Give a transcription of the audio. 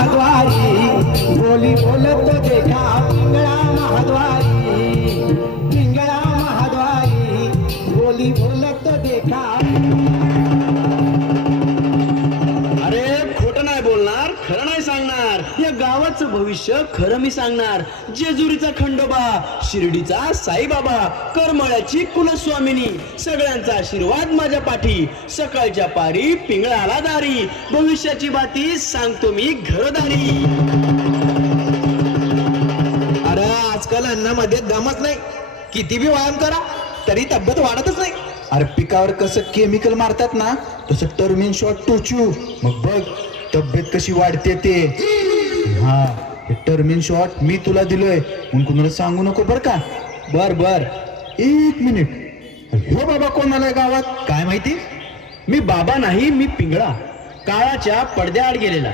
महाद्वारी बोली बोलत देखा पिंगळा महाद्वारी पिंगळा महाद्वारी बोली बोलत देखा. अरे खोटं नाही बोलणार, खरं नाही सांगणार. या गावाचं भविष्य खरं मी सांगणार. जेजुरीचा खंडोबा, शिर्डीचा साईबाबा, करमळ्याची कुलस्वामिनी, सगळ्यांचा आशीर्वाद माझ्या पाठी. सकाळच्या पारी पिंगळाला दारी, भविष्याची बाती सांगतो मी घरदारी. अरे आजकाल अन्नामध्ये दमच नाही. किती बी व्यायाम करा तरी तब्येत वाढतच नाही. अरे पिकावर कसं केमिकल मारतात ना तसं टर्मिन शॉट टोचू, मग बघ तब्येत कशी वाढते ते. हा टर्मिन शॉट मी तुला दिलोय म्हणून कुणाला सांगू नको बर का. बर बर, एक मिनिट. हो बाबा कोण आलाय गावात काय माहिती. मी बाबा नाही, मी पिंगळा, काळाच्या पडद्याआड गेलेला.